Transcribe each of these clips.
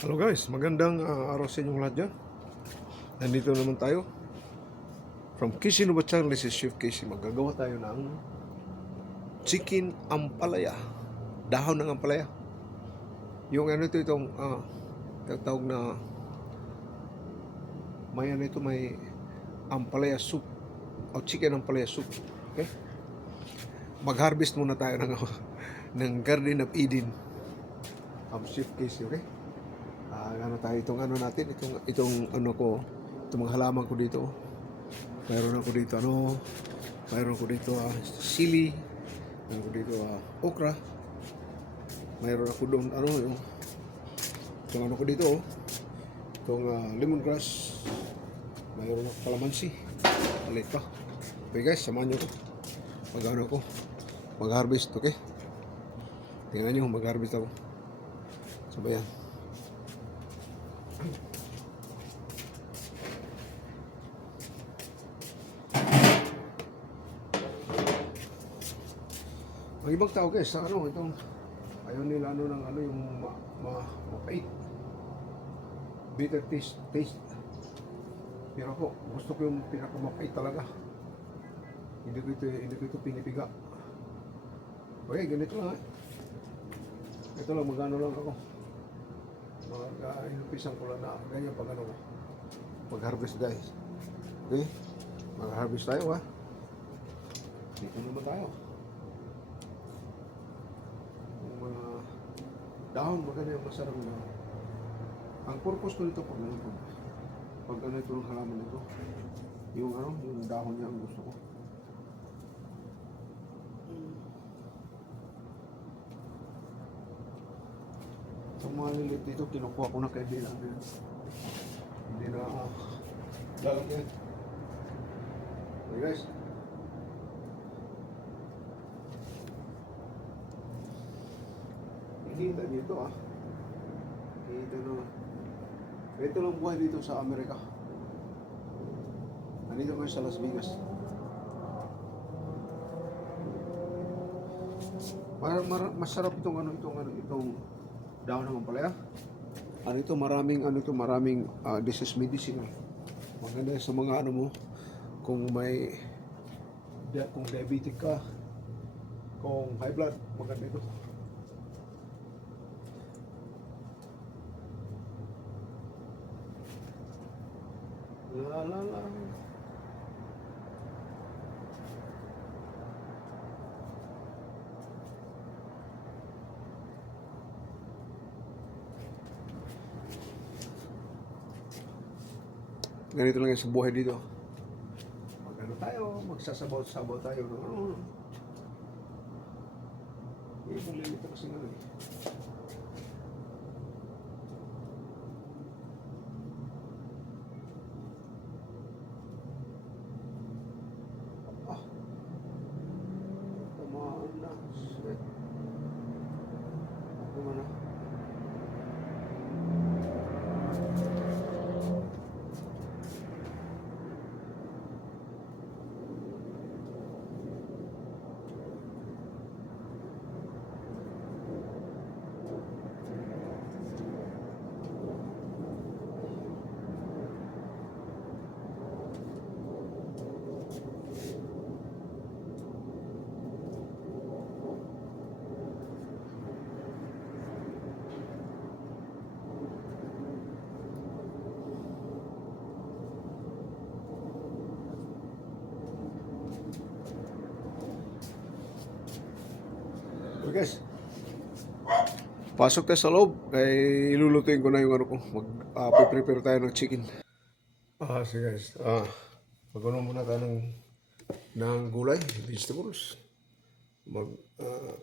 Hello guys, magandang araw sa inyong lahat dyan. Nandito naman tayo from Casey Nubachang. This is Chef Casey. Magagawa tayo ng chicken ampalaya, dahon ng ampalaya. Yung ano ito, itong tatawag na may ampalaya soup o chicken ampalaya soup. Okay, mag-harvest muna tayo ng Garden of Eden of Chef Casey. Okay, ano tayo, itong ano natin, itong ano ko, itong mga halaman ko dito. Mayroon ako dito sili, mayroon ako dito okra, mayroon ako doon itong ano ko dito itong lemongrass, mayroon ako calamansi, maliit pa. Okay guys, samahan nyo ko mag-harvest. Okay, tingnan nyo, mag-harvest ako sabayan. Ang ibang tao guys, itong ayaw nila yung mapait, bitter taste. Pero ako, gusto ko yung pinakamapait talaga. Hindi ko ito pinipiga. Okay, ganito lang ito lang, magano lang ako. Inupisan ko lang na ganyan pag mag-harvest guys. Okay, mag-harvest tayo dito naman tayo. Dahon, maganda yung masarap na. Ang purpose ko nito pag ito ng halaman nito, yung dahon niya ang gusto ko. Itong mga lilit dito, kinukuha ko na kaya hindi na lalagyan. Okay guys, kita nyo ito kita na ito lang buhay dito sa Amerika. Nandito kayo sa Las Vegas. Masarap itong dahon ng ampalaya. Maraming this is medicinal. Maganda sa mga kung diabetic ka, kung high blood, maganda ito. La. Ganito lang yung sa buhay dito. Magsasabaw tayo ng malilito kasi Okay guys, pasok tayo sa loob. Kaya ilulutuin ko na yung prepare tayo ng chicken. Sige guys, muna tayo ng gulay, vegetables.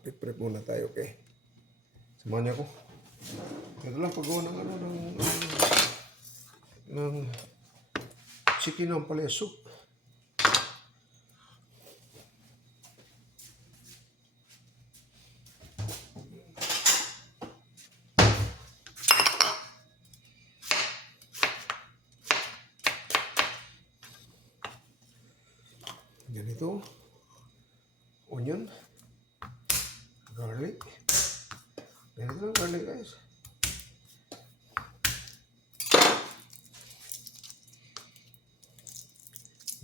Prepare muna tayo, okay? Samahan niyo ako. Ito lang paggawa ng chicken ampalaya soup. Ganito, onion, garlic. Ganito lang garlic guys.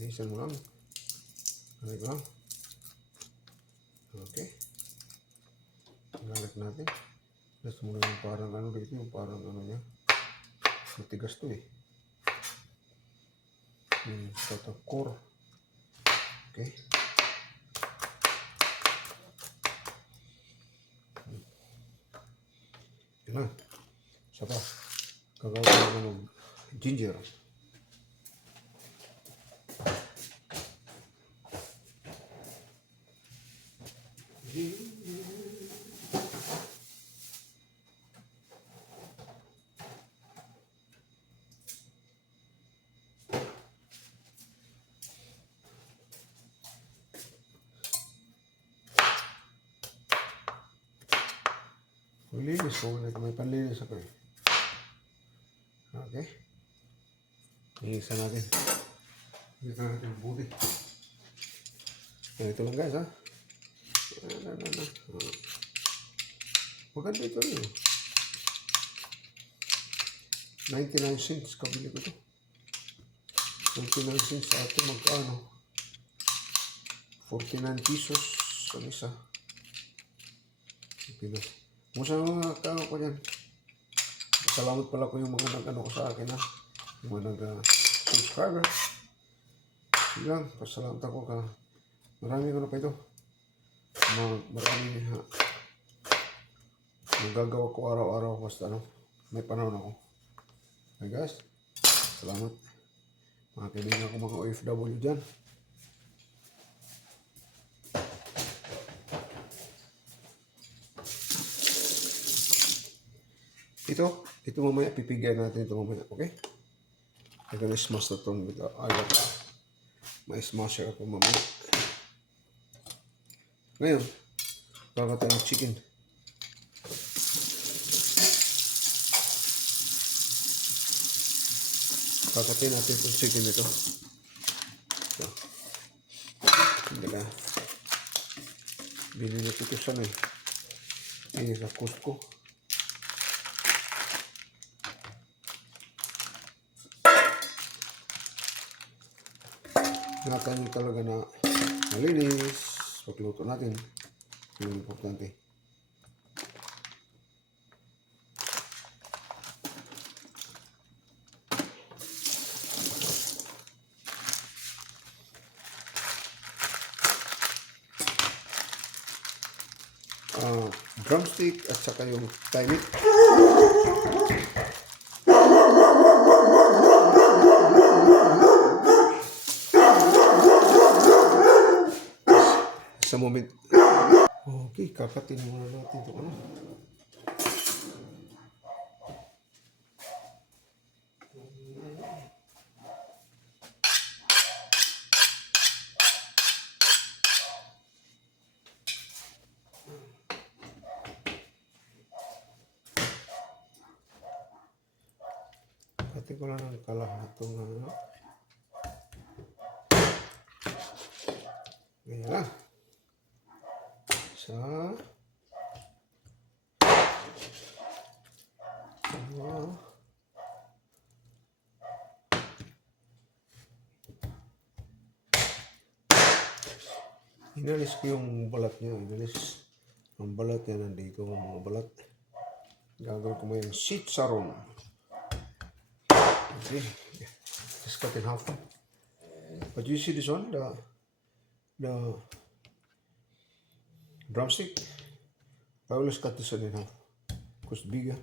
Isan mo lang. Galit lang. Okay. Galit natin. Tapos muna yung parang ano dito, yung parang ano niya. Matigas to eh. Yung total core. Okay. Yan na. Isa pa. Gagawa ko ng ginger. Maglinis ko. May panlinis ako eh. Okay. Iisa natin. Iisa natin yung buti. Ito lang guys ha. Maganda ito rin. 99 cents kabili ko to. 99 cents sa atin magkano? 49 pesos ang isa. Pinas. Musa mga kano ko dyan. Salamat pala ko yung mga nag-ano ko sa akin ha. Yung mga nag-subscriber. Sige lang, pasalamat ako ka. Marami ko na pa ito. Marami ha. Magagawa ko araw-araw basta ano. May panahon ako. Okay guys. Salamat. Mga kaibigan ko mga OFW dyan. Ito mamaya pipigyan natin ito mamaya, okay? I'm gonna smash na itong may smasher ako mamaya. Ngayon, kakata ng chicken. Kakatay natin itong chicken ito. So, hindi na. Binili ko ito sana eh. Ini sa Costco. Natin talaga na malinis. Pagluto natin. Yung importante. Drumstick at saka yung thigh meat. Sa moment. Okay, kapatin muna natin ito. Ano? Kapatin ko lang ng kalahatong ano. Ganyan lang. Isa. Dalawa. Inalis ko yung balat niya. Inalis. Ang balat niya nandito. Ang mga balat. Gagawin ko mo yung sitsaron. Okay. Just cut in half. But you see this one? The drumstick. I always cut this one in half. Because bigger.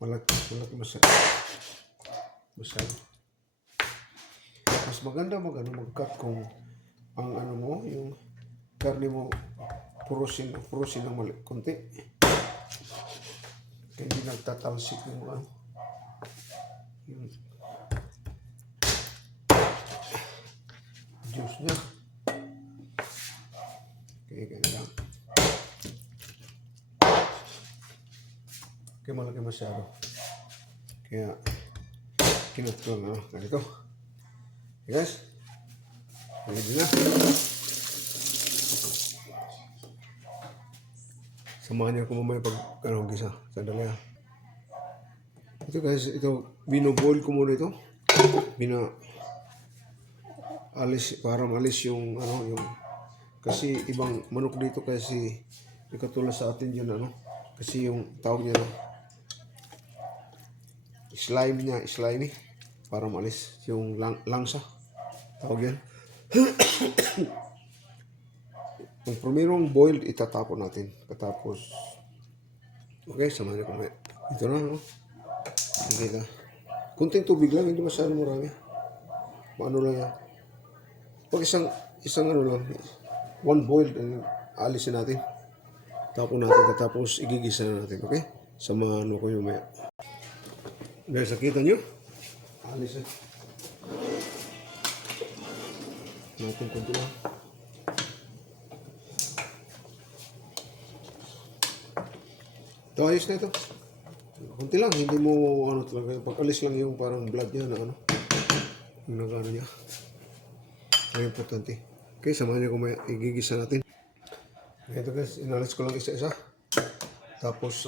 Malaki masyado. Mas maganda mag-cut kung ang ano mo, yung karne mo purusin ng mali, konti. Hindi nagtatalsik yung juice niya. Okay, ganyan lang. Okay, malaki masyado. Kaya, kinat ko na ganito. Okay guys, ready na. Samahan niyo ako mamaya pag gisa. Sandali ha. Ito guys, ito, binoboil ko muna ito. alis, para malis yung ano, yung kasi ibang manok dito kasi katulad sa atin yun ano, kasi yung tawag niya na slimy para malis yung langsa, tawag yan. Yung primerong boiled itatapon natin katapos. Okay, samahan niyo kung may ito na no. Hindi ka kunting tubig lang, hindi masyadong marami, ano lang yan. Pag isang ano lang, one boiled, alisin natin. Tapon natin, tapos igigisa na natin, okay? Samahan mo ko yung maya. Guys, nakita nyo? Alis na. Natin kunti lang. Ito, ayos na ito. Kunti lang, hindi mo ano talaga. Pag-alis lang yung parang blood niya na ano. Yung nagano niya. Ay, importante. Okay, samahan niyo kung may igigisa natin. Ito guys, inalis ko lang isa-isa. Tapos,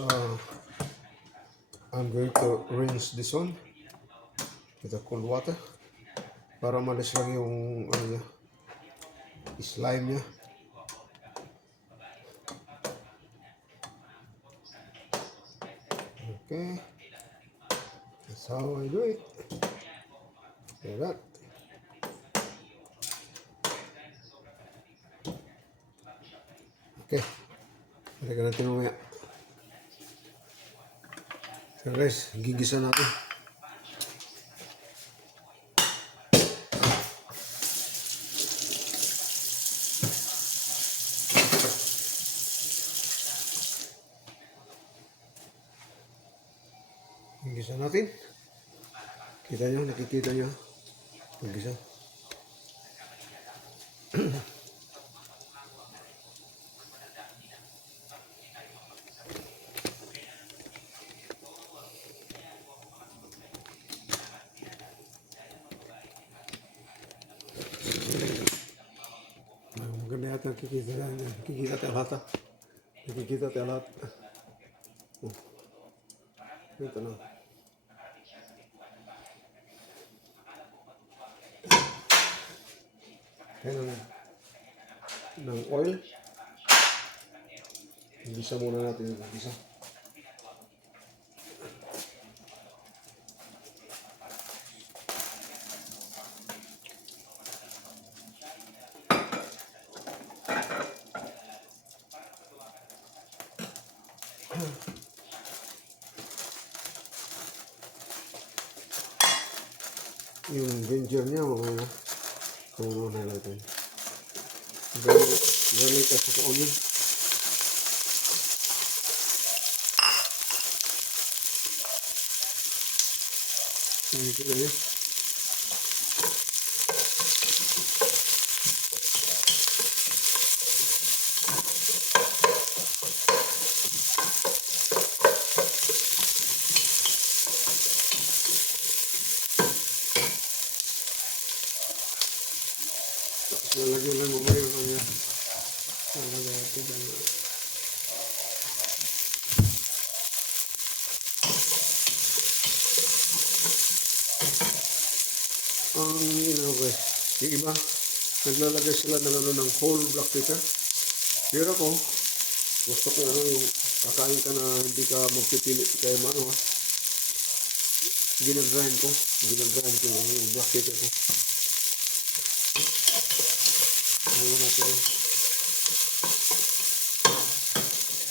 I'm going to rinse this one with the cold water para malis lang yung ano niya, slime niya. Okay, that's how I do it. Like that. Okay, balikan natin mamaya. So guys, gigisa natin. Gigisa natin. Kita nyo, nakikita nyo. Gigisa. Maganda yata nakikita na. Nakikita tayo lahat. Nakikita tayo lahat. Ito na. Kaya ng oil. Gisa muna natin yung gisa. Yung ginger niya mamaya kung ano natin. Garlic at saka onion. Ito na yun. Lalagyan lang mo yung kanya. Lalagyan natin dyan. Yung iba, naglalagay sila ng ano ng whole black pepper. Pero ako, gusto ko ano yung kakain ka na hindi ka magpipili kaya ano ha. Ginagrind ko yung black pepper ko. Ano natin yun.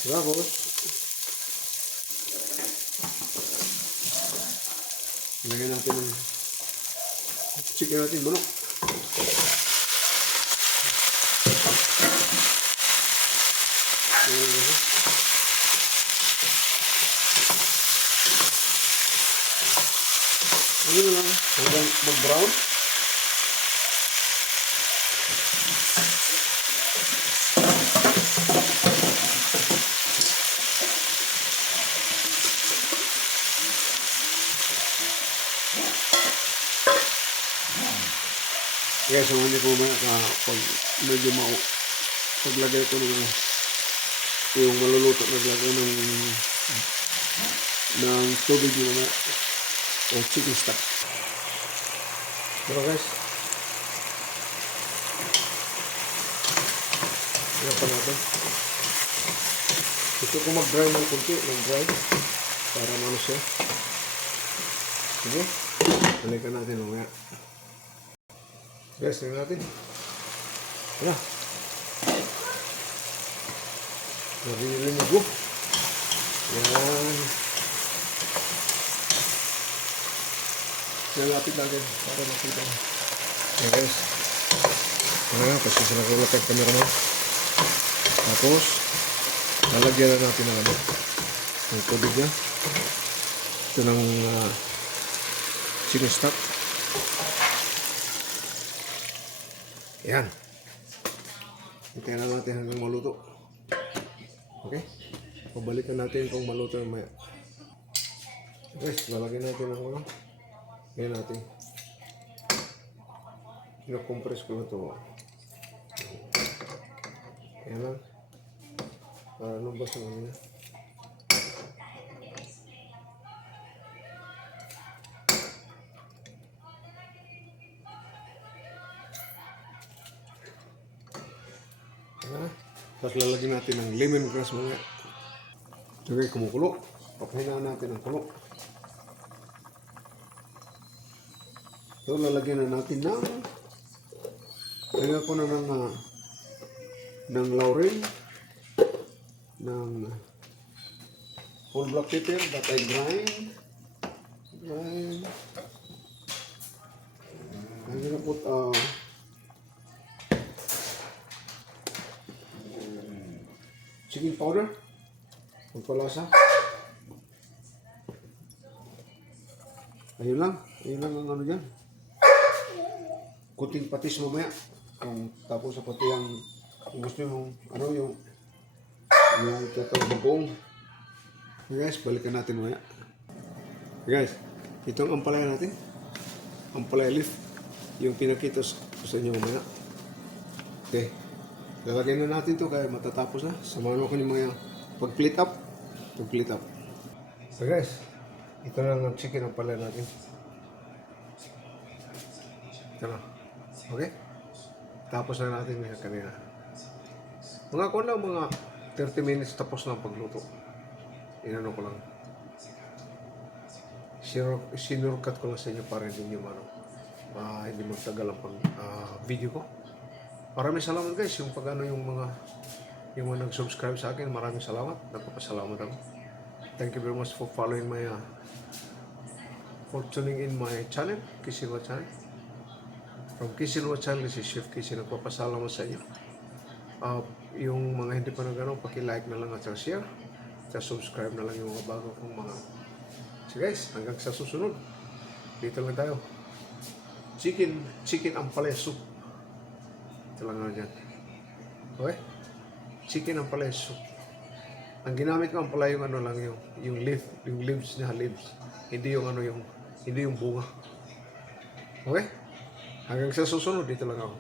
Tapos, ilagay natin yung chicken natin, manok. Ano na lang, hanggang mag-brown. Kaya so hindi ko pag medyo paglagay ko ng yung maluluto, naglagay ng tubig yung o chicken stock. Diba guys? Ayan pa natin. Gusto ko mag-dry ng kunti, mag-dry. Para ano siya. Sige. Balikan natin mamaya. Guys, tingnan natin. Ayan. Narinig ko. Ayan. Nalapit natin para makita. Ayan guys. Ayan, kasi sinagulat ang cameraman. Tapos, lalagyan na natin ng ano. Ang tubig niya. Ito ng chili stock. Ayan. Hintayin na natin hanggang maluto. Okay? Pabalikan natin kung maluto yung maya. Guys, lalagyan natin ng ano. Ayan natin. Pinakompress ko na ito. Ayan lang. Para lumabas yung ano niya. Tapos lalagyan natin ng lemongrass mga. Okay, kumukulo. Papahinaan natin ang kulo. So, lalagyan na natin ng lagyan ko na ng laurel, ng whole black pepper that I grind. I'm gonna put chicken powder, pagpalasa. Ayun lang ang ano dyan. Kunting patis mamaya. Tapos sa pati ang kung gusto yung ano yung tatawag buong. Okay guys, balikan natin mamaya. Okay guys, itong ampalaya natin. Ampalaya leaf. Yung pinakita sa inyo mamaya. Okay. Lalagyan na natin ito kaya matatapos na. Samahan mo ko yung mga pag-plate up. Pag-plate up. So guys, ito na ang chicken ang pala natin. Ito na. Okay? Tapos na natin yung kanina. Mga ko lang, mga 30 minutes tapos na ang pagluto. Inano ko lang. Sinurkat ko lang sa inyo para hindi nyo hindi magtagal ang video ko. Maraming salamat guys, yung pag yung mga nag-subscribe sa akin, maraming salamat. Nagpapasalamat ako. Thank you very much for following my for tuning in my channel, Kisilwa channel. From Kisilwa channel, this is Chef Kisi. Nagpapasalamat sa inyo. Yung mga hindi pa nag-ano, paki-like na lang at share. At subscribe na lang yung mga bago kong mga. So guys, hanggang sa susunod. Dito lang tayo. Chicken ampalaya soup. Ito lang nga dyan. Okay? Chicken ampalaya soup. Ang ginamit ko ampalaya yung ano lang yung leaves niya, leaves. Hindi yung bunga. Okay? Hanggang sa susunod, dito lang ako.